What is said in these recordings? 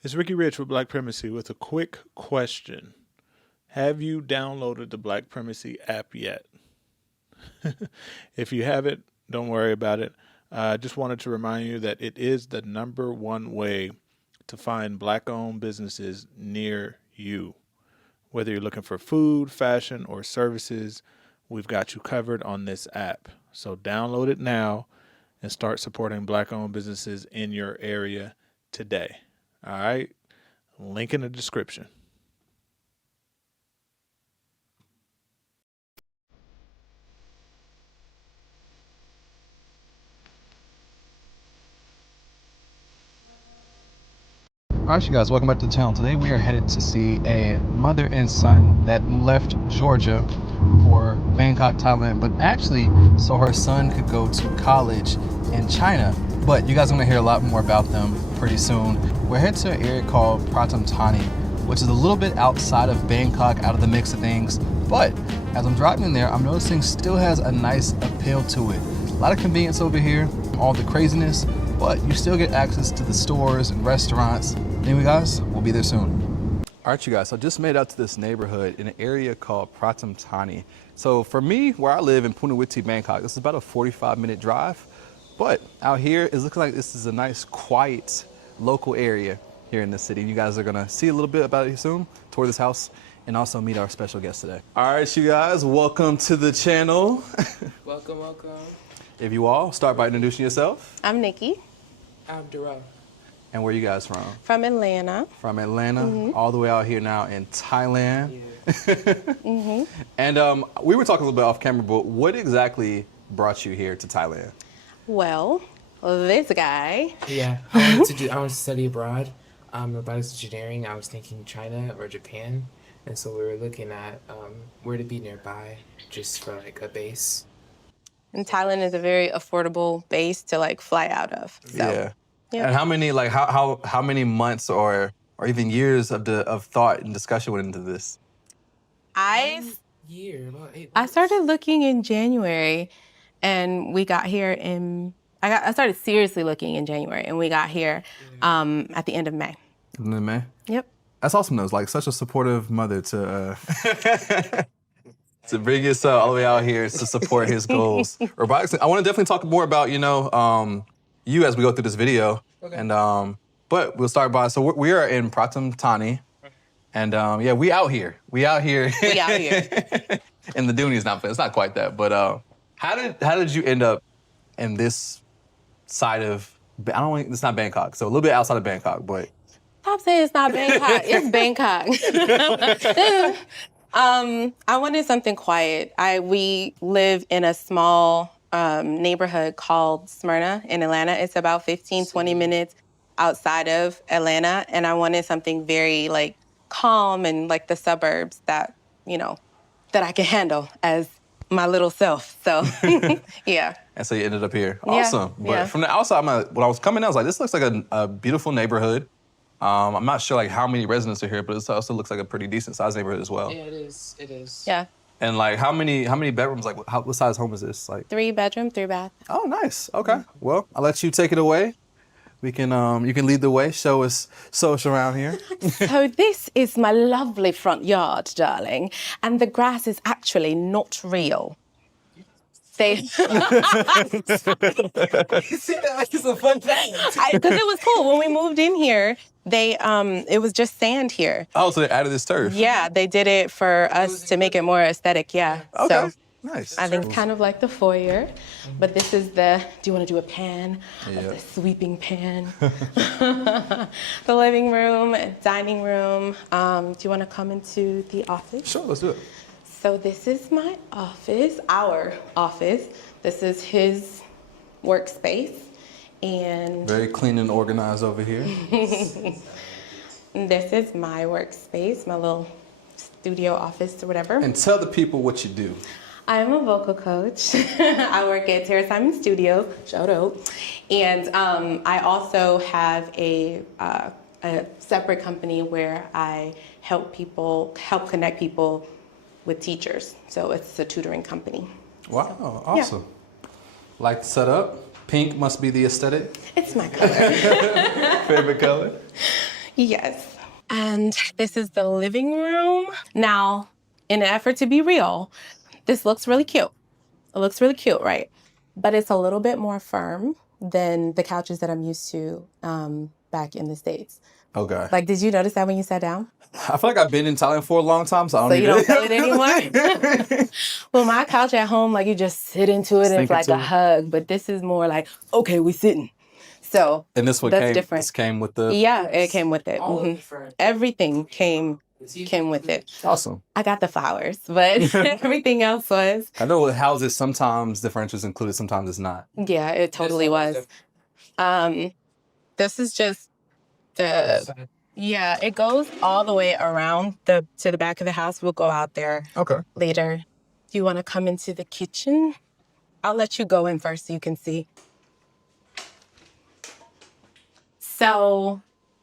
It's Ricky Rich with Black Primacy with a quick question. Have you downloaded the Black Primacy app yet? If you haven't, don't worry about it. I just wanted to remind you that it is the #1 way to find Black-owned businesses near you. Whether you're looking for food, fashion, or services, we've got you covered on this app. So download it now and start supporting Black-owned businesses in your area today. All right? Link in the description. Alright, you guys, welcome back to the channel. Today we are headed to see a mother and son that left Georgia for Bangkok, Thailand, but actually so her son could go to college in China. But you guys are going to hear a lot more about them pretty soon. We're headed to an area called Pratam Thani, which is a little bit outside of Bangkok, out of the mix of things. But as I'm driving there, I'm noticing still has a nice appeal to it. A lot of convenience over here, all the craziness, but you still get access to the stores and restaurants. Anyway, guys, we'll be there soon. All right, you guys, so I just made it out to this neighborhood in an area called Pratam Thani. So for me, where I live in Punawiti, Bangkok, this is about a 45-minute drive. But out here, it's looking like this is a nice, quiet, local area here in the city. You guys are gonna see a little bit about it soon, tour this house, and also meet our special guest today. All right, you guys, welcome to the channel. Welcome, welcome. If you all start by introducing yourself. I'm Nikki. I'm Darrell. And where are you guys from? From Atlanta. From Atlanta, all the way out here now in Thailand. Yeah. And we were talking a little bit off camera, but what exactly brought you here to Thailand? Well, this guy. Yeah, I wanted to study abroad. Robotics engineering. I was thinking China or Japan, and so we were looking at where to be nearby, just for like a base. And Thailand is a very affordable base to like fly out of. So, Yeah. yeah. And how many how many months or even years of thought and discussion went into this? I About 8 I months. started looking in January, and we got here I started seriously looking in January, and we got here at the end of May. In May? Yep. That's awesome though. It's like such a supportive mother to to bring his son all the way out here to support his goals. Robotics. I want to definitely talk more about you as we go through this video. Okay. And but we'll start by we are in Pratam Thani, and yeah, we out here. We out here. We out here. And the Dooney is not. It's not quite that. But how did you end up in this side of? It's not Bangkok. So a little bit outside of Bangkok, but. Stop saying it's not Bangkok. It's Bangkok. I wanted something quiet. We live in a small neighborhood called Smyrna in Atlanta. It's about 15, 20 minutes outside of Atlanta. And I wanted something very like calm and like the suburbs that, that I can handle as my little self. So, yeah. And so you ended up here. Yeah, Awesome. But yeah. from the outside, when I was coming in, I was like, this looks like a beautiful neighborhood. I'm not sure like how many residents are here, but it also looks like a pretty decent sized neighborhood as well. Yeah, it is. It is. Yeah. And like how many bedrooms? Like what size home is this? Like 3 bedroom, 3 bath. Oh, nice. Okay. Well, I'll let you take it away. We can you can lead the way. Show us around here. So this is my lovely front yard, darling, and the grass is actually not real. You said that like it's a fun thing. Because it was cool when we moved in here. It was just sand here. Oh, so they added this turf. Yeah, they did it for us to make it more aesthetic. Yeah. Okay. So Nice. I think it's kind of like the foyer, but this is do you want to do a pan? Yeah. The sweeping pan. The living room, dining room. Do you want to come into the office? Sure, let's do it. So this is my office, our office. This is his workspace. And Very clean and organized over here. this is my workspace, my little studio office or whatever. And tell the people what you do. I am a vocal coach. I work at Terra Simon Studio, shout out. And I also have a separate company where I help connect people with teachers. So it's a tutoring company. Wow, awesome. Like the setup? Pink must be the aesthetic. It's my color. Favorite color? Yes. And this is the living room. Now, in an effort to be real, this looks really cute. It looks really cute, right? But it's a little bit more firm than the couches that I'm used to back in the States. Okay. Like, did you notice that when you sat down? I feel like I've been in Thailand for a long time, so I don't So need you don't feel it anymore? anymore. Well, my couch at home, like you just sit into it and it's Sink like into a it. hug. But this is more like, okay, we sitting. So And this one that's came. different. This came with the. Yeah, it came with it. All Mhm. different. Everything came with it. Awesome. I got the flowers, but everything else was. I know with houses sometimes the furniture is included, sometimes it's not. Yeah, it totally was. This is just the. Yeah, it goes all the way around to the back of the house. We'll go out there Okay. later. Do you want to come into the kitchen? I'll let you go in first so you can see. So,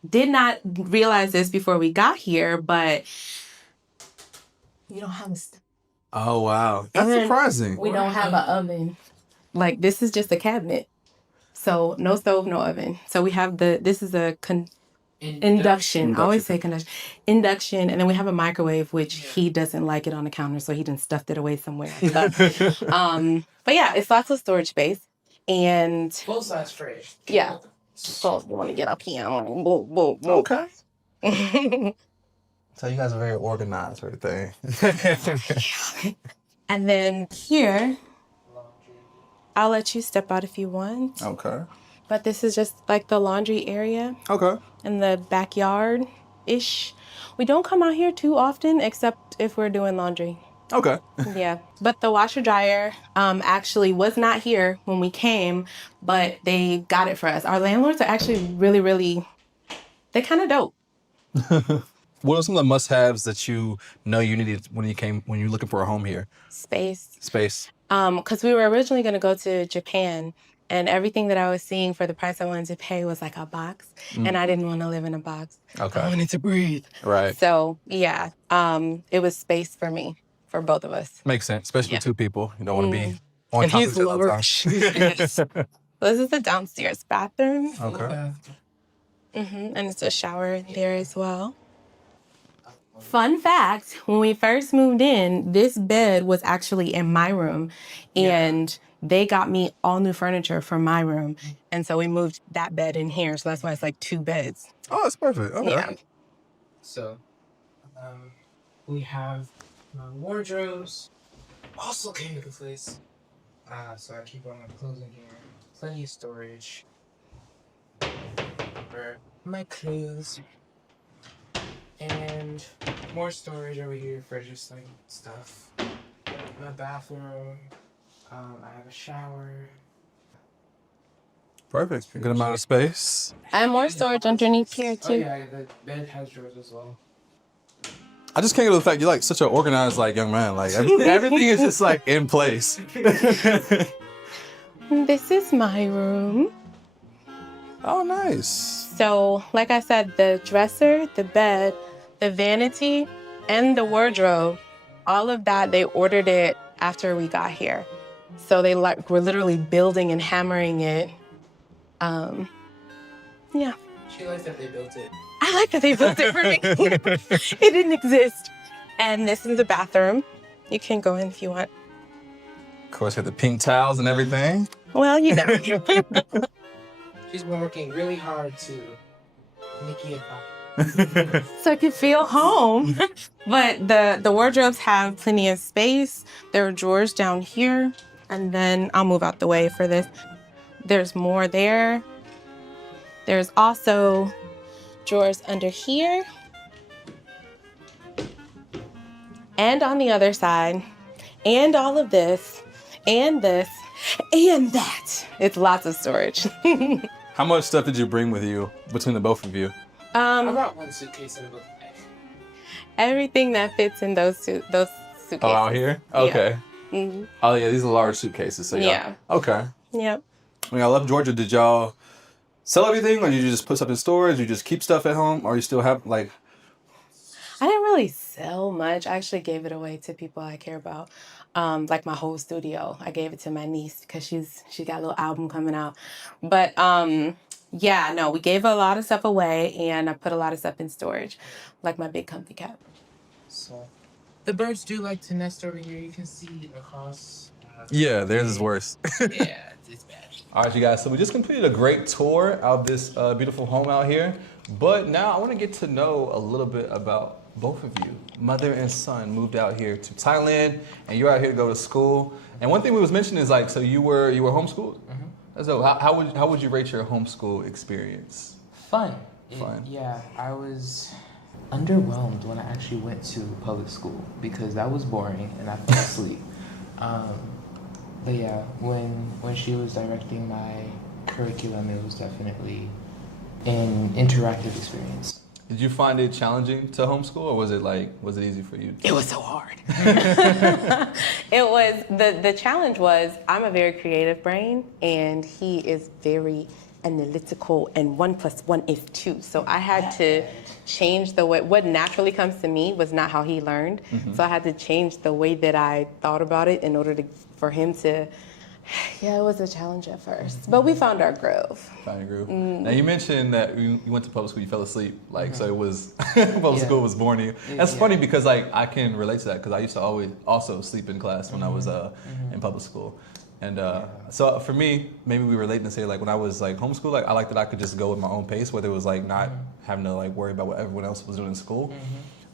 did not realize this before we got here, but you don't have a Oh wow, that's And surprising. we don't have an oven. Like this is just a cabinet. So no stove, no oven. So we have this is a induction. I always say conduction. Induction, and then we have a microwave, which he doesn't like it on the counter, so he done stuffed it away somewhere. But yeah, it's lots of storage space, and Full size fridge. yeah. So you want to get up here? Boom, boom, boom. Okay. So you guys are very organized for the thing. And then here, I'll let you step out if you want. Okay. But this is just like the laundry area Okay. in the backyard-ish. We don't come out here too often, except if we're doing laundry. Okay. Yeah. But the washer dryer actually was not here when we came, but they got it for us. Our landlords are actually really, really, they're kind of dope. What are some of the must-haves that you know you needed when you're looking for a home here? Space. Space. Because we were originally going to go to Japan, and everything that I was seeing for the price I wanted to pay was like a box, and I didn't want to live in a box. Okay. I wanted to breathe. Right. So yeah, it was space for me, for both of us. Makes sense, especially Yeah. with two people. You don't want to be on And top he's of each other all the large. time. Yes. So this is the downstairs bathroom, Okay. and it's a shower in there as well. Fun fact, when we first moved in, this bed was actually in my room, and they got me all new furniture for my room. And so we moved that bed in here. So that's why it's like 2 beds. Oh, that's perfect. Okay. Yeah. So, we have wardrobes. Also came to the place. So I keep all my clothes in here. Plenty of storage for my clothes. And more storage over here for just like stuff. My bathroom. I have a shower. Perfect. Good amount of space. And more storage underneath here, Oh too. yeah, the bed has drawers as well. I just can't get over the fact you're like such an organized like young man. Like everything is just like in place. This is my room. Oh, nice. So, like I said, the dresser, the bed, the vanity, and the wardrobe, all of that, they ordered it after we got here. So they were literally building and hammering it. Yeah. She likes that they built it. I like that they built it for me. It didn't exist. And this is the bathroom. You can go in if you want. Of course, have the pink towels and everything. Well, you know. She's been working really hard to make it up. So I could feel home. But the wardrobes have plenty of space. There are drawers down here. And then I'll move out the way for this. There's more there. There's also drawers under here. And on the other side. And all of this. And this. And that. It's lots of storage. How much stuff did you bring with you between the both of you? I brought one suitcase and a book bag. Everything that fits in those suitcases. Oh, out here? Okay. Mm-hmm. Oh, yeah, these are large suitcases. So Yeah. Okay. Yep. When y'all left Georgia, did y'all sell everything, or did you just put stuff in storage? You just keep stuff at home, or you still have like? I didn't really sell much. I actually gave it away to people I care about. like my whole studio. I gave it to my niece because she got a little album coming out. But yeah, no, we gave a lot of stuff away, and I put a lot of stuff in storage, like my big comfy cap. So the birds do like to nest over here. You can see across. Yeah, theirs is worse. Yeah, it's bad. All right, you guys. So we just completed a great tour of this beautiful home out here. But now I want to get to know a little bit about both of you. Mother and son moved out here to Thailand, and you're out here to go to school. And one thing we was mentioning is like, so you were homeschooled. So how would you rate your homeschool experience? Fun. Fun. Yeah, I was underwhelmed when I actually went to public school because that was boring and I fell asleep. But yeah, when she was directing my curriculum, it was definitely an interactive experience. Did you find it challenging to homeschool, or was it easy for you? It was so hard. It was, the challenge was, I'm a very creative brain, and he is very analytical, and 1 + 1 is 2. So I had to change the way, what naturally comes to me was not how he learned. So I had to change the way that I thought about it in order for him to, yeah, it was a challenge at first, but we found our groove. Found your groove. Now you mentioned that you went to public school, you fell asleep, like so it was public school was boring to you. That's funny because like I can relate to that because I used to always also sleep in class when I was in public school, and so for me maybe we relate and say like when I was like homeschooled, like I liked that I could just go at my own pace, whether it was like not having to like worry about what everyone else was doing in school.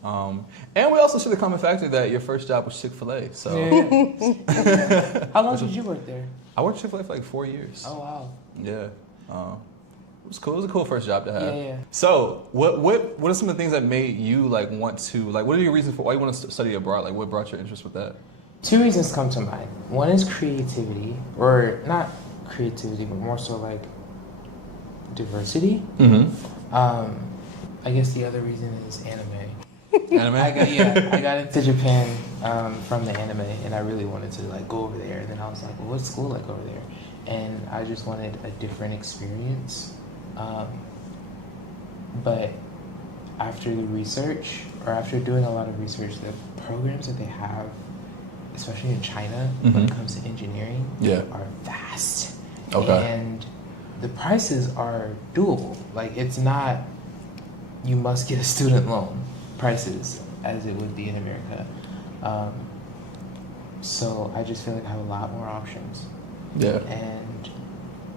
And we also see the common factor that your first job was Chick-fil-A. So How long did you work there? I worked Chick-fil-A for like 4 years. Oh wow. Yeah. It was cool. It was a cool first job to have. Yeah. So what are some of the things that made you like want to like what are your reasons for why you want to study abroad? Like what brought your interest with that? 2 reasons come to mind. One is creativity, or not creativity, but more so like diversity. I guess the other reason is anime. Anime? I got into Japan from the anime, and I really wanted to like go over there. And then I was like, well, what's school like over there? And I just wanted a different experience. But after the research, or after doing a lot of research, the programs that they have, especially in China, when it comes to engineering, are vast. Okay. And the prices are doable. Like it's not, you must get a student loan prices as it would be in America. So I just feel like I have a lot more options. Yeah. And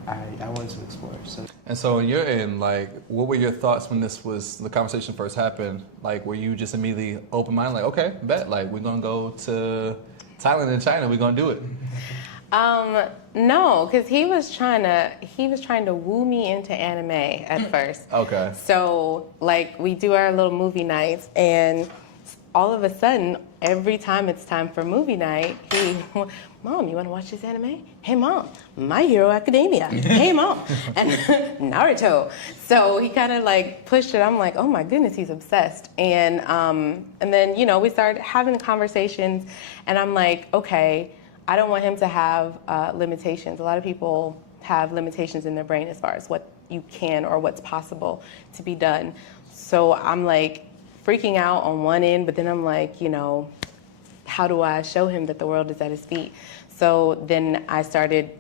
I wanted to explore. So you're in like, what were your thoughts when the conversation first happened? Like, were you just immediately open-minded, like, okay, bet, like we're gonna go to Thailand and China, we're gonna do it? No, because he was trying to woo me into anime at first. Okay. So like we do our little movie nights, and all of a sudden, every time it's time for movie night, Mom, you want to watch this anime? Hey, Mom, My Hero Academia. Hey, Mom, and Naruto. So he kind of like pushed it. I'm like, oh my goodness, he's obsessed. And then we started having conversations, and I'm like, okay, I don't want him to have limitations. A lot of people have limitations in their brain as far as what you can or what's possible to be done. So I'm like freaking out on one end, but then I'm like, how do I show him that the world is at his feet? So then I started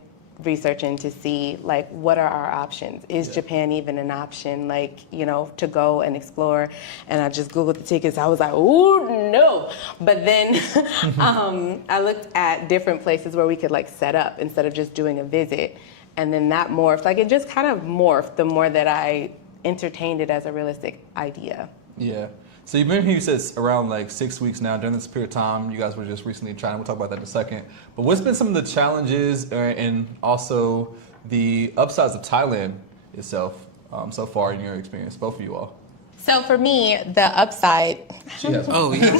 researching to see like what are our options? Is Japan even an option? Like, to go and explore. And I just Googled the tickets. I was like, oh no. But then I looked at different places where we could like set up instead of just doing a visit. And then that morphed. Like it just kind of morphed the more that I entertained it as a realistic idea. Yeah. So you've been here, you said, around like 6 weeks now. During this period of time, you guys were just recently in China. We'll talk about that in a second. But what's been some of the challenges and also the upsides of Thailand itself so far in your experience, both of you all? So for me, the upside. She has one. Oh yeah.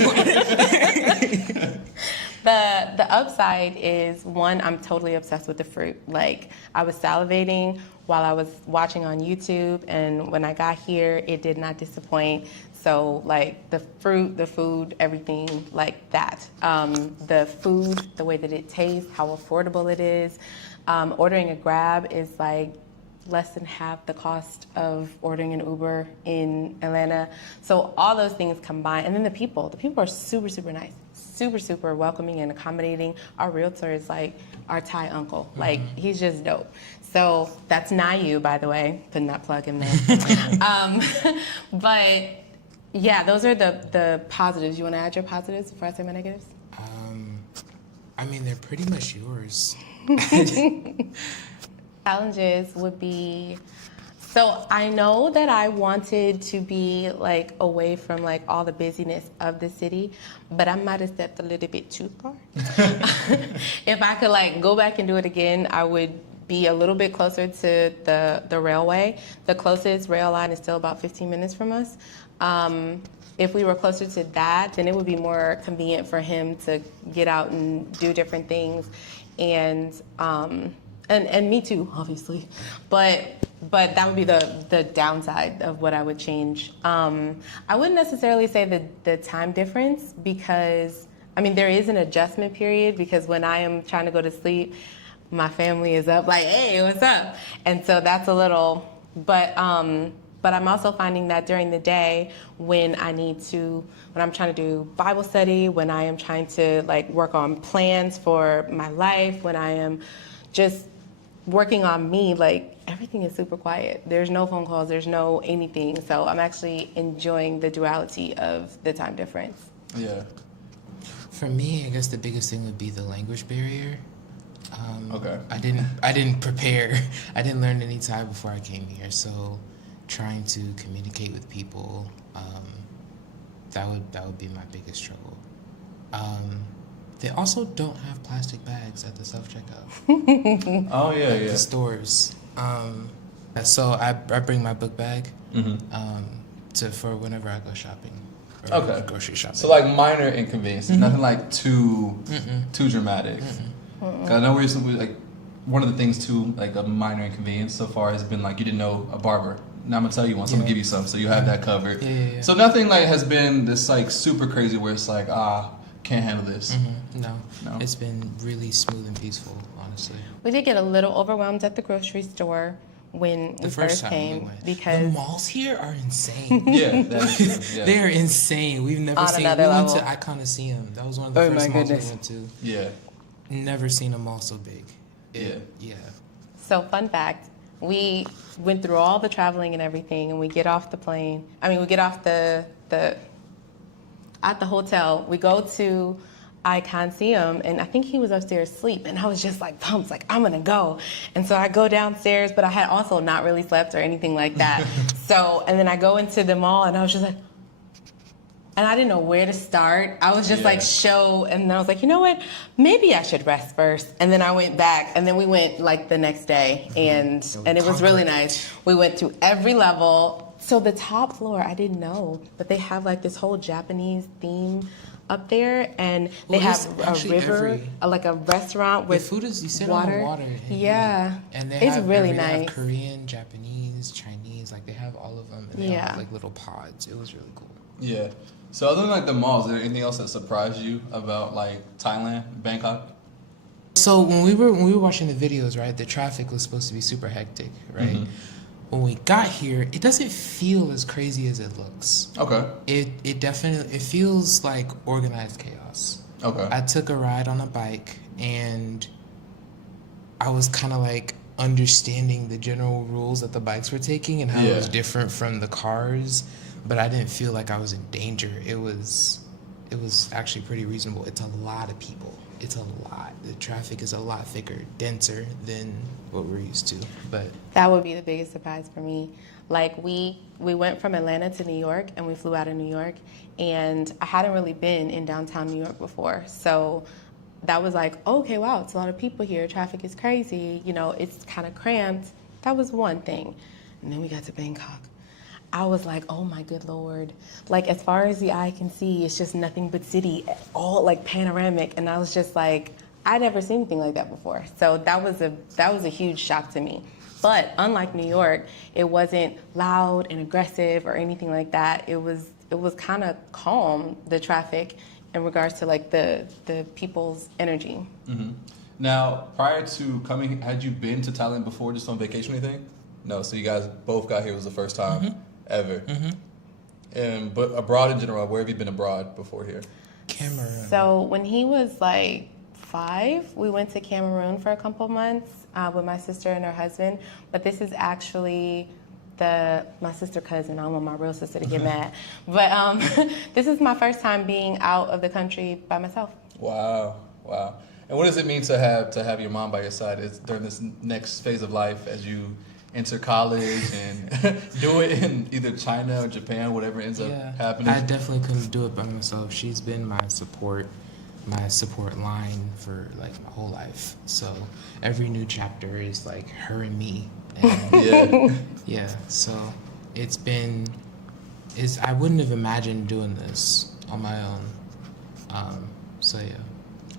The upside is, one, I'm totally obsessed with the fruit. Like, I was salivating while I was watching on YouTube, and when I got here, it did not disappoint. So, like, the fruit, the food, everything like that. The food, the way that it tastes, how affordable it is. Ordering a Grab is, like, less than half the cost of ordering an Uber in Atlanta. So all those things combined. And then the people are super, super nice. super, super welcoming and accommodating. Our realtor is like our Thai uncle. Like, he's just dope. So that's Nayu, by the way, putting that plug in there. But yeah, those are the positives. You want to add your positives before I say my negatives? I mean, they're pretty much yours. Challenges would be, so I know that I wanted to be like away from like all the busyness of the city, but I might have stepped a little bit too far. If I could like go back and do it again, I would be a little bit closer to the railway. The closest rail line is still about 15 minutes from us. If we were closer to that, then it would be more convenient for him to get out and do different things, and me too, obviously. But that would be the downside of what I would change. I wouldn't necessarily say the time difference, because I mean there is an adjustment period, because when I am trying to go to sleep, my family is up like, hey, what's up? And so that's a little, but I'm also finding that during the day when I'm trying to do Bible study, when I am trying to like work on plans for my life, when I am just working on me, like everything is super quiet. There's no phone calls, there's no anything. So I'm actually enjoying the duality of the time difference. Yeah. For me, I guess the biggest thing would be the language barrier. Okay. I didn't prepare. I didn't learn any Thai before I came here, so trying to communicate with people, that would be my biggest struggle. They also don't have plastic bags at the self-checkout. Oh yeah, At yeah. the stores. So I bring my book bag for whenever I go shopping. Or Okay. grocery shopping. So like minor inconveniences, nothing like too dramatic. 'Cause I know we're like one of the things too, like a minor inconvenience so far has been like you didn't know a barber. Now I'm gonna tell you one, so I'm gonna give you some, so you have that covered. Yeah. So nothing like has been this like super crazy where it's like can't handle this. No, No? it's been really smooth and peaceful, honestly. We did get a little overwhelmed at the grocery store when we first time came, we went. because the malls here are insane. Yeah, that is true. Yeah. They are insane. We've never On seen. We another went to level. Iconiceum. That was one of the Oh first my malls goodness. we went to. Yeah. Never seen a mall so big. Yeah. So fun fact, we went through all the traveling and everything, and we get off the plane. We get off at the hotel. We go to Iconiceum, and I think he was upstairs asleep, and I was just like pumped, like I'm gonna go. And so I go downstairs, but I had also not really slept or anything like that. And then I go into the mall, and I was just like, and I didn't know where to start. I was just like and I was like, you know what? Maybe I should rest first. And then I went back, and then we went like the next day, and it was really nice. We went to every level. So the top floor, I didn't know, but they have like this whole Japanese theme up there, and they have a river, like a restaurant with food is you sit water. on the water. Yeah, and they it's have really they have nice. Korean, Japanese, Chinese, like they have all of them. And they have like little pods. It was really cool. Yeah. So other than like the malls, is there anything else that surprised you about like Thailand, Bangkok? So when we were watching the videos, right, the traffic was supposed to be super hectic, right? When we got here, it doesn't feel as crazy as it looks. Okay. It definitely feels like organized chaos. Okay. I took a ride on a bike, and I was kind of like understanding the general rules that the bikes were taking and how it was different from the cars, but I didn't feel like I was in danger. It was actually pretty reasonable. It's a lot of people. It's a lot. The traffic is a lot thicker, denser than what we're used to. But that would be the biggest surprise for me. Like we went from Atlanta to New York, and we flew out of New York, and I hadn't really been in downtown New York before. So that was like, okay, wow, it's a lot of people here. Traffic is crazy. You know, it's kind of cramped. That was one thing. And then we got to Bangkok. I was like, oh my good Lord. Like, as far as the eye can see, it's just nothing but city, all like panoramic. And I was just like, I'd never seen anything like that before. So that was a huge shock to me. But unlike New York, it wasn't loud and aggressive or anything like that. It was kind of calm, the traffic, in regards to like the people's energy. Mm-hmm. Now, prior to coming, had you been to Thailand before, just on vacation or anything? No, so you guys both got here, was the first time ever. But abroad in general, where have you been abroad before here? Cameroon. So when he was like 5, we went to Cameroon for a couple months with my sister and her husband. But this is actually my sister cousin. I don't want my real sister to get mad. But this is my first time being out of the country by myself. Wow. And what does it mean to have your mom by your side during this next phase of life as you enter college and do it in either China or Japan, whatever ends up happening? I definitely couldn't do it by myself. She's been my support line for like my whole life. So every new chapter is like her and me. And so I wouldn't have imagined doing this on my own. So yeah.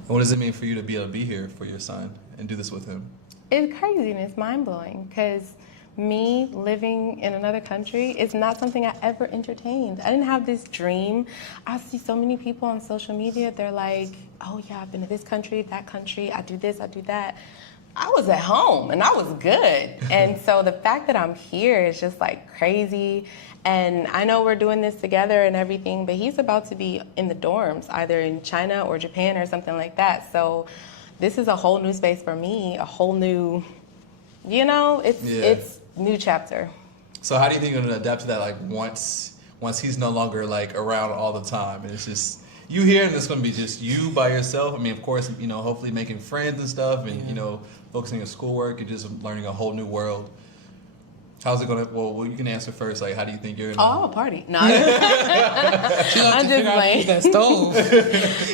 What does it mean for you to be able to be here for your son and do this with him? It's crazy and it's mind-blowing because me living in another country is not something I ever entertained. I didn't have this dream. I see so many people on social media, they're like, oh yeah, I've been to this country, that country, I do this, I do that. I was at home and I was good. And so the fact that I'm here is just like crazy. And I know we're doing this together and everything, but he's about to be in the dorms, either in China or Japan or something like that. So this is a whole new space for me, a whole new, it's new chapter. So how do you think you're gonna adapt to that? Like once he's no longer like around all the time, and it's just you here, and it's gonna be just you by yourself. I mean, of course, hopefully making friends and stuff, and focusing on schoolwork and just learning a whole new world. How's it gonna? Well, you can answer first. Like, how do you think you're gonna? Oh, party! No, I'm just playing. That stove.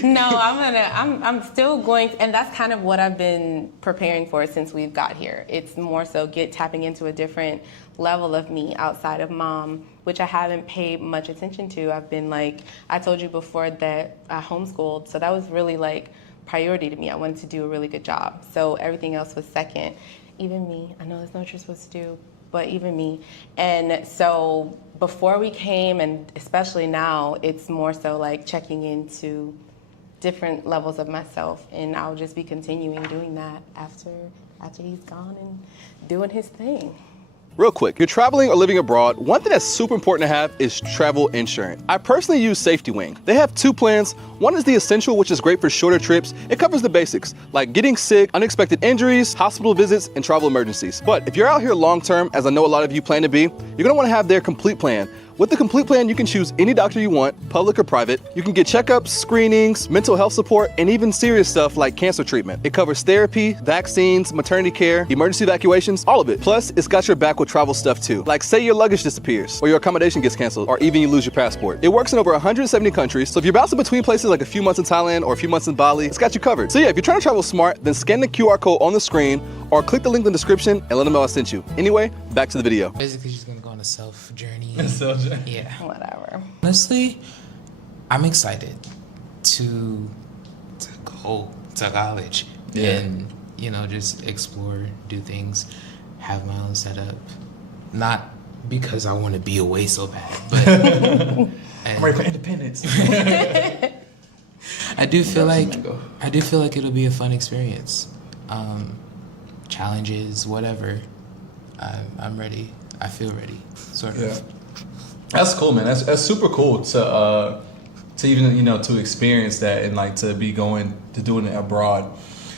No, I'm still going, and that's kind of what I've been preparing for since we've got here. It's more so tapping into a different level of me outside of mom, which I haven't paid much attention to. I've been like, I told you before that I homeschooled, so that was really like priority to me. I wanted to do a really good job, so everything else was second. Even me, I know that's not what you're supposed to do, but even me. And so before we came, and especially now, it's more so like checking into different levels of myself, and I'll just be continuing doing that after he's gone and doing his thing. Real quick, you're traveling or living abroad, one thing that's super important to have is travel insurance. I personally use Safety Wing. They have 2 plans. One is the Essential, which is great for shorter trips. It covers the basics, like getting sick, unexpected injuries, hospital visits, and travel emergencies. But if you're out here long term, as I know a lot of you plan to be, you're gonna wanna have their Complete Plan. With the Complete Plan, you can choose any doctor you want, public or private. You can get checkups, screenings, mental health support, and even serious stuff like cancer treatment. It covers therapy, vaccines, maternity care, emergency evacuations, all of it. Plus, it's got your back with travel stuff too. Like say your luggage disappears, or your accommodation gets canceled, or even you lose your passport. It works in over 170 countries, so if you're bouncing between places like a few months in Thailand or a few months in Bali, it's got you covered. So yeah, if you're trying to travel smart, then scan the QR code on the screen, or click the link in the description and let them know I sent you. Anyway, back to the video. Basically, she's gonna go on a self journey. Yeah. Whatever. Honestly, I'm excited to go to college and just explore, do things, have my own setup. Not because I want to be away so bad, but I'm ready for independence. I do feel like it'll be a fun experience. Challenges, whatever. I'm ready. I feel ready, sort of. That's cool, man. That's super cool to even to experience that and like to be going to doing it abroad,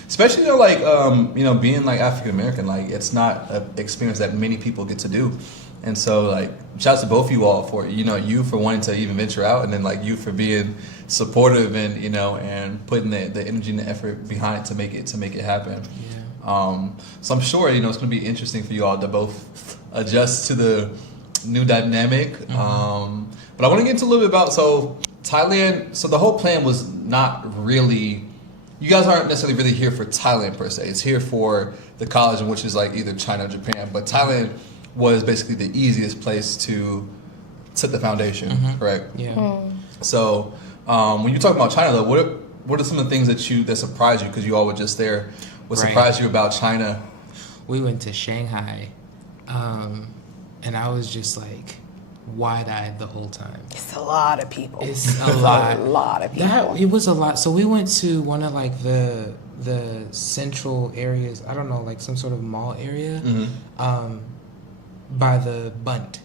especially being like African American. Like it's not an experience that many people get to do, and so like shouts to both of you all for you for wanting to even venture out, and then like you for being supportive and and putting the energy and the effort behind it to make it happen. Yeah. So I'm sure it's going to be interesting for you all to both adjust to the new dynamic. Mm-hmm. But I want to get into a little bit about Thailand. So the whole plan was not really, you guys aren't necessarily really here for Thailand per se. It's here for the college, which is like either China or Japan. But Thailand was basically the easiest place to set the foundation, correct? Yeah. So when you talk about China, though, what are some of the things that surprised you because you all were just there? What surprised you about China? We went to Shanghai. And I was just like wide-eyed the whole time. It's a lot of people. It's a lot. A lot of people. It was a lot. So we went to one of like the central areas. I don't know, like some sort of mall area, by the Bunt,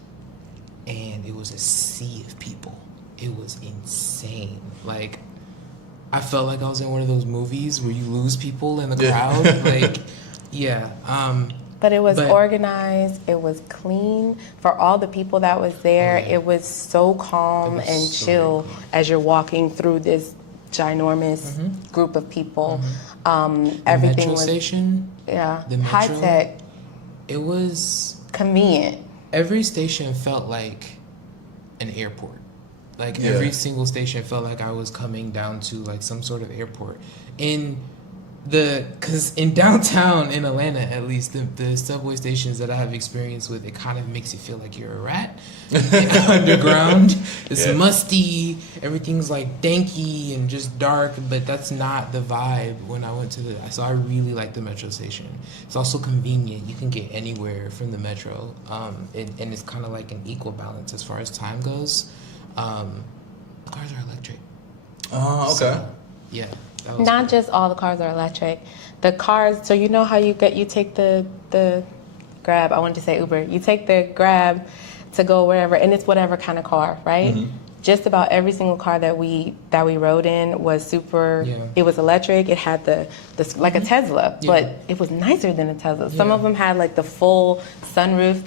and it was a sea of people. It was insane. Like I felt like I was in one of those movies where you lose people in the crowd. Like, yeah. But it was But- organized. It was clean for all the people that was there. Oh, yeah. It was so calm It was and so chill very clean. as you're walking through this ginormous group of people. The Everything metro was station, the high metro. tech, it was... convenient. Every station felt like an airport. Like every single station felt like I was coming down to like some sort of airport. Because in downtown in Atlanta, at least the subway stations that I have experience with, it kind of makes you feel like you're a rat underground. It's musty. Everything's like danky and just dark, but that's not the vibe when I went to so I really like the metro station. It's also convenient. You can get anywhere from the metro, and it's kind of like an equal balance as far as time goes. Cars are electric. Oh, okay. So, yeah. That was Not cool. just all the cars are electric. The cars, so you know how you take the Grab, I wanted to say Uber. You take the Grab to go wherever, and it's whatever kind of car, right? Just about every single car that we rode in was super. Yeah. It was electric. It had the like a Tesla, but it was nicer than a Tesla. Some of them had like the full sunroof.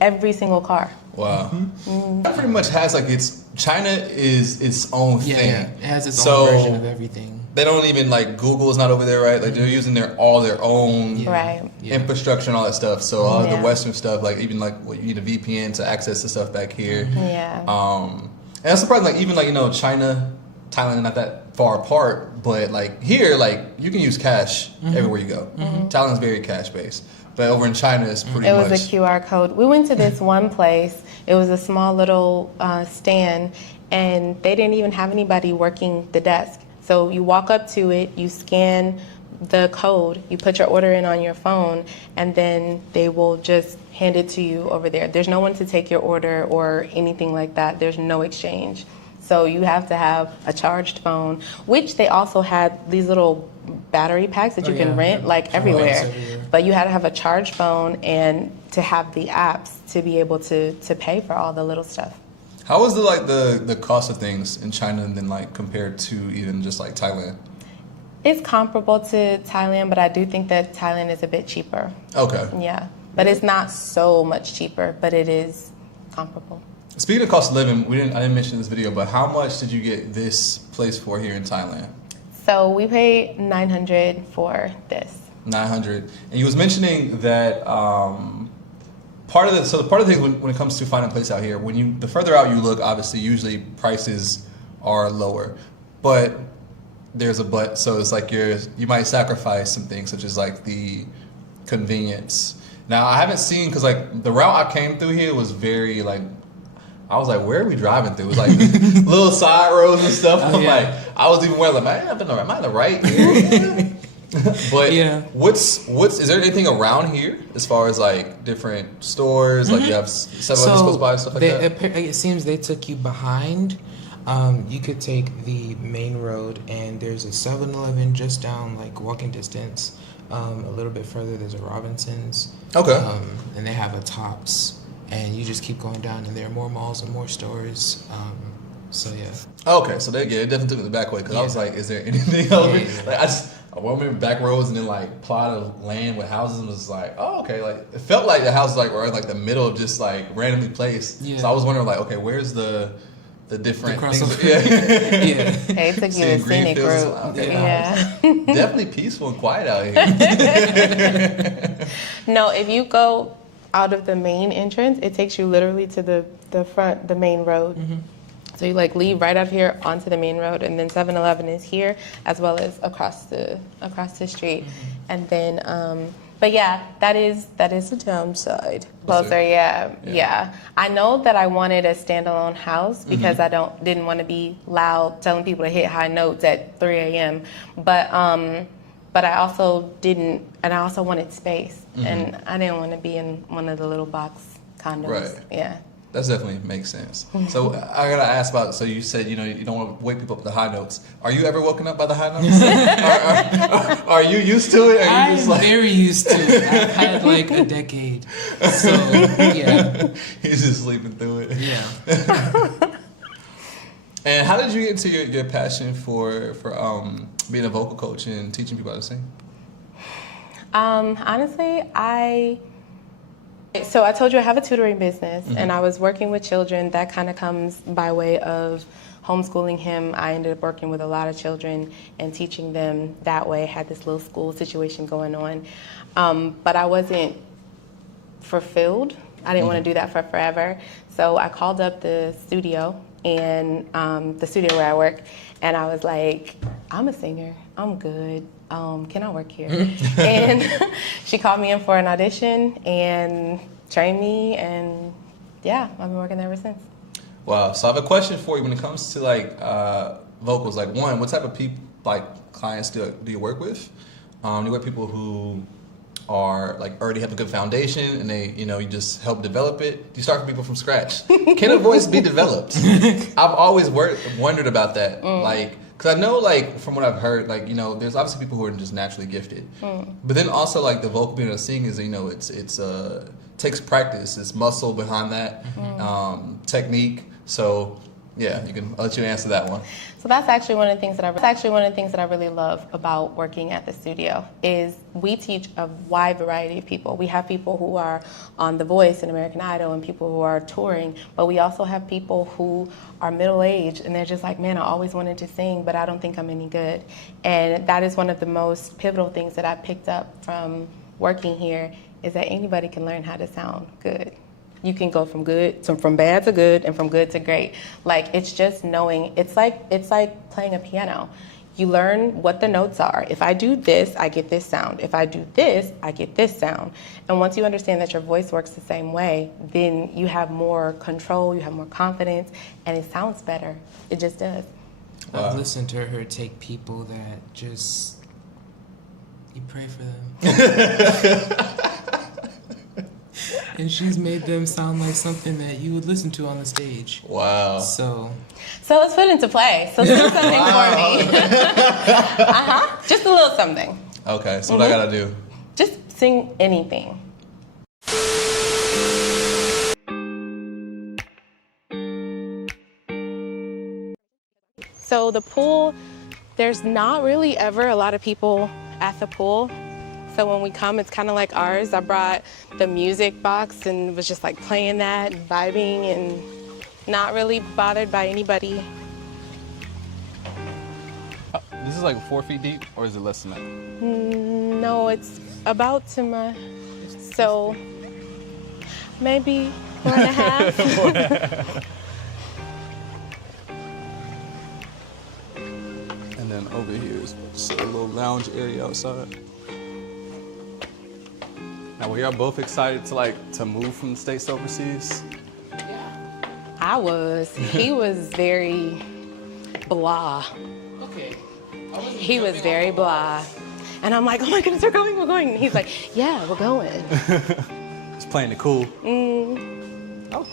Every single car. Wow. That pretty much has like China is its own thing. Yeah, it has its So, own version of everything. They don't even like Google is not over there, right? Like they're using all their own Right. infrastructure and all that stuff. So all of the Yeah. Western stuff, like even like you need a VPN to access the stuff back here. Yeah. And that's surprising. Like even like China, Thailand, not that far apart, but like here, like you can use cash everywhere you go. Thailand's very cash based, but over in China, it's pretty It much. was a QR code. We went to this one place. It was a small little stand, and they didn't even have anybody working the desk. So you walk up to it, you scan the code, you put your order in on your phone, and then they will just hand it to you over there. There's no one to take your order or anything like that. There's no exchange. So you have to have a charged phone, which they also had these little battery packs that you can rent like everywhere. But you had to have a charged phone and to have the apps to be able to pay for all the little stuff. How was the cost of things in China and then like compared to even just like Thailand? It's comparable to Thailand, but I do think that Thailand is a bit cheaper. Okay. Yeah, but it's not so much cheaper, but it is comparable. Speaking of cost of living, I didn't mention in this video, but how much did you get this place for here in Thailand? So we paid $900 for this. 900. And you was mentioning that part of the thing when it comes to finding a place out here, the further out you look, obviously usually prices are lower, but there's a but. So it's like you might sacrifice some things such as like the convenience. Now I haven't seen because like the route I came through here was very like. I was like, where are we driving through? It was like little side roads and stuff. I'm like, I was even like, man, am I in the right area? But is there anything around here as far as like different stores? Like you have 7-Eleven close by, stuff like that? It seems they took you behind. You could take the main road, and there's a 7-Eleven just down like walking distance. A little bit further, there's a Robinsons. Okay. And they have a Tops. And you just keep going down, and there are more malls and more stores. So yeah. Okay, so it definitely took me the back way because I was like, is there anything over? Like I went back roads and then like plot of land with houses and was like, oh okay, like it felt like the houses like were in like the middle of just like randomly placed. Yeah. So I was wondering like, okay, where's the different things? Yeah. They took you to scenic route. Okay, Yeah. definitely peaceful and quiet out here. No, if you go out of the main entrance, it takes you literally to the front, the main road. So you like leave right out here onto the main road, and then 7-Eleven is here as well as across the street. And then, but yeah, that is the downside. Closer, yeah. I know that I wanted a standalone house because I didn't want to be loud telling people to hit high notes at 3 a.m. But I also didn't, and I also wanted space, and I didn't want to be in one of the little box condos. Right. Yeah. That definitely makes sense. So I gotta ask about. So you said you don't want to wake people up with the high notes. Are you ever woken up by the high notes? are you used to it? I'm very used to it. I've had like a decade. So yeah. He's just sleeping through it. Yeah. And how did you get into your passion for being a vocal coach and teaching people how to sing? Honestly, so I told you I have a tutoring business, and I was working with children. That kind of comes by way of homeschooling him. I ended up working with a lot of children and teaching them that way. Had this little school situation going on, but I wasn't fulfilled. I didn't want to do that for forever. So I called up the studio and the studio where I work, and I was like, I'm a singer. I'm good. Can I work here? And she called me in for an audition and trained me, and yeah, I've been working there ever since. Wow. So I have a question for you when it comes to like vocals. Like, one, what type of people, like clients, do you work with? Do you work with people who are like already have a good foundation and they, you just help develop it? Do you start from people from scratch? Can a voice be developed? I've always wondered about that. Like, because I know, like, from what I've heard, like, there's obviously people who are just naturally gifted. But then also, like, the vocal being able to sing is, it's takes practice. It's muscle behind that, technique. So, yeah, I'll let you answer that one. So that's actually one of the things that I really love about working at the studio is we teach a wide variety of people. We have people who are on The Voice and American Idol and people who are touring, but we also have people who are middle-aged and they're just like, man, I always wanted to sing, but I don't think I'm any good. And that is one of the most pivotal things that I picked up from working here is that anybody can learn how to sound good. You can go from bad to good and from good to great. Like, it's just knowing, it's like playing a piano. You learn what the notes are. If I do this, I get this sound. If I do this, I get this sound. And once you understand that your voice works the same way, then you have more control, you have more confidence, and it sounds better. It just does. I've listened to her take people that just, you pray for them. And she's made them sound like something that you would listen to on the stage. Wow. So let's put it into play. So sing something for me. Just a little something. Okay, so what I gotta do? Just sing anything. So the pool, there's not really ever a lot of people at the pool. So when we come, it's kind of like ours. I brought the music box and was just like playing that and vibing and not really bothered by anybody. This is like 4 feet deep, or is it less than that? No, it's about to my, so maybe 4.5. And then over here is just a little lounge area outside. Now, were y'all both excited to move from the States to overseas? I was. He was very blah. Okay. He was very blah. And I'm like, oh my goodness, we're going. And he's like, yeah, we're going. Just playing it cool. Oh.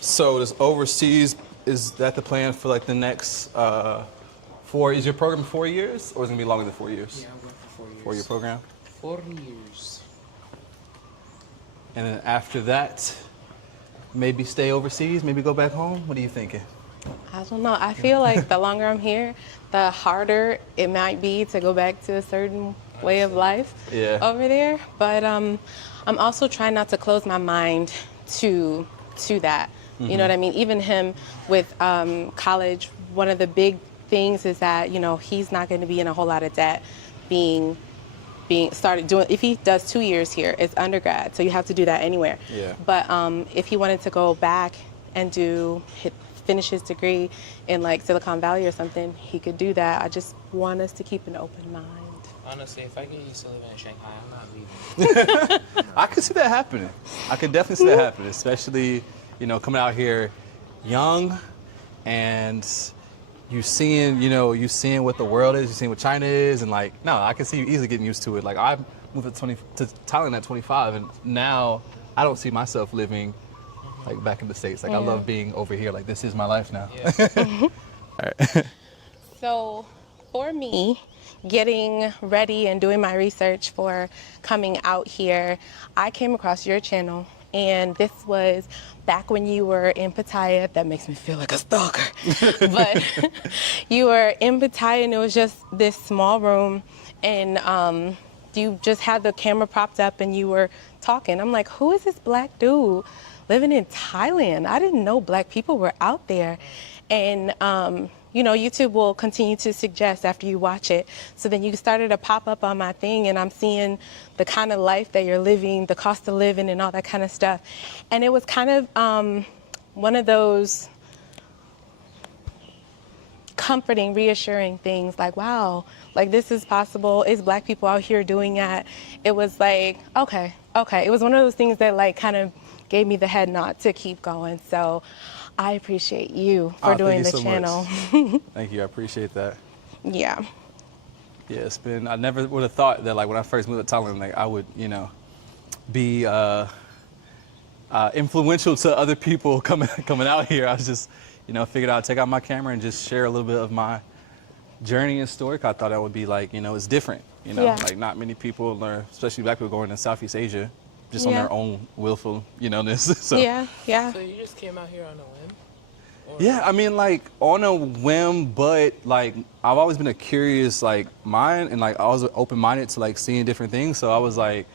So this overseas, is that the plan for like the next is your program 4 years, or is it gonna be longer than 4 years? Yeah, I went for 4 years. 4-year program? 4 years. And then after that, maybe stay overseas, maybe go back home? What are you thinking? I don't know. I feel like the longer I'm here, the harder it might be to go back to a certain way of life over there. But I'm also trying not to close my mind to that. You know what I mean? Even him with college, one of the big things is that, he's not going to be in a whole lot of debt being started doing, if he does 2 years here, it's undergrad, so you have to do that anywhere. Yeah. But if he wanted to go back and finish his degree in like Silicon Valley or something, he could do that. I just want us to keep an open mind. Honestly, if I get used to living in Shanghai, I'm not leaving. I could see that happening. I could definitely see that happening, especially, coming out here young and you seeing what the world is, you seeing what China is, and I can see you easily getting used to it. Like, I moved to Thailand at 25, and now I don't see myself living like back in the States. Like, I love being over here. Like, this is my life now. Yeah. All right. So for me, getting ready and doing my research for coming out here, I came across your channel. And this was back when you were in Pattaya. That makes me feel like a stalker. But you were in Pattaya, and it was just this small room. And you just had the camera propped up and you were talking. I'm like, who is this black dude living in Thailand? I didn't know black people were out there. And you know, YouTube will continue to suggest after you watch it. So then you started to pop up on my thing, and I'm seeing the kind of life that you're living, the cost of living and all that kind of stuff. And it was kind of one of those comforting, reassuring things like, wow, like this is possible. It's black people out here doing that. It was like, okay. It was one of those things that like kind of gave me the head nod to keep going. So I appreciate you for doing the channel. Thank you, I appreciate that. Yeah. Yeah, it's been, I never would have thought that like when I first moved to Thailand, like I would, you know, be influential to other people coming out here. I was just, you know, figured I'd take out my camera and just share a little bit of my journey and story. 'Cause I thought that would be like, you know, it's different, you know, like not many people learn, especially black people going to Southeast Asia, just on their own willful, you know, this. So. Yeah. So you just came out here on a whim? Or Yeah, I mean, like on a whim, but like I've always been a curious like mind, and like I was open-minded to like seeing different things. So I was like,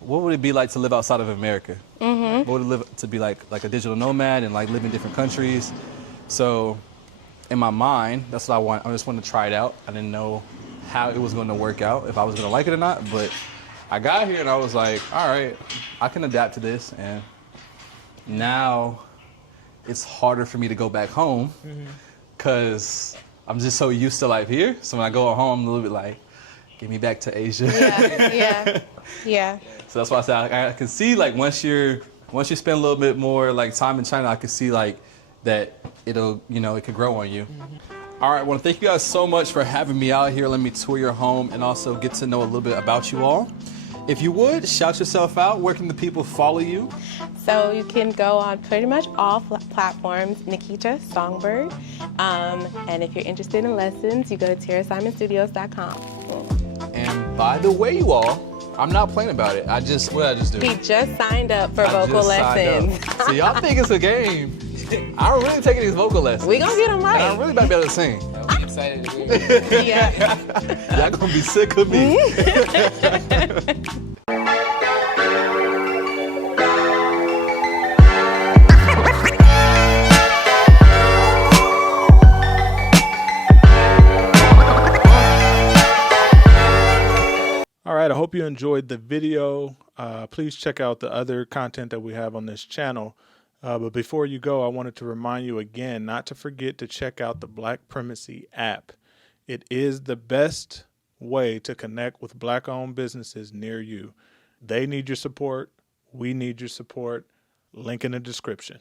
what would it be like to live outside of America? What would it live to be like a digital nomad and like live in different countries? So in my mind, that's what I want. I just wanted to try it out. I didn't know how it was going to work out, if I was going to like it or not. But I got here and I was like, all right, I can adapt to this. And now it's harder for me to go back home because I'm just so used to life here. So when I go home, I'm a little bit like, get me back to Asia. Yeah. So that's why I said I can see like once you spend a little bit more like time in China, I can see like that it'll, you know, it could grow on you. All right, I want to thank you guys so much for having me out here. Let me tour your home and also get to know a little bit about you all. If you would, shout yourself out. Where can the people follow you? So you can go on pretty much all platforms, Nikita Songbird. And if you're interested in lessons, you go to TaraSimonStudios.com. And by the way, you all, I'm not playing about it. What did I just do? He just signed up for vocal lessons. So y'all think it's a game. I'm really taking these vocal lessons. We gonna get them right. And I'm really about to be able to sing. I'm excited to hear it. Yeah. Y'all gonna be sick of me. All right, I hope you enjoyed the video. Please check out the other content that we have on this channel. But before you go, I wanted to remind you again not to forget to check out the Black Primacy app. It is the best way to connect with Black-owned businesses near you. They need your support. We need your support. Link in the description.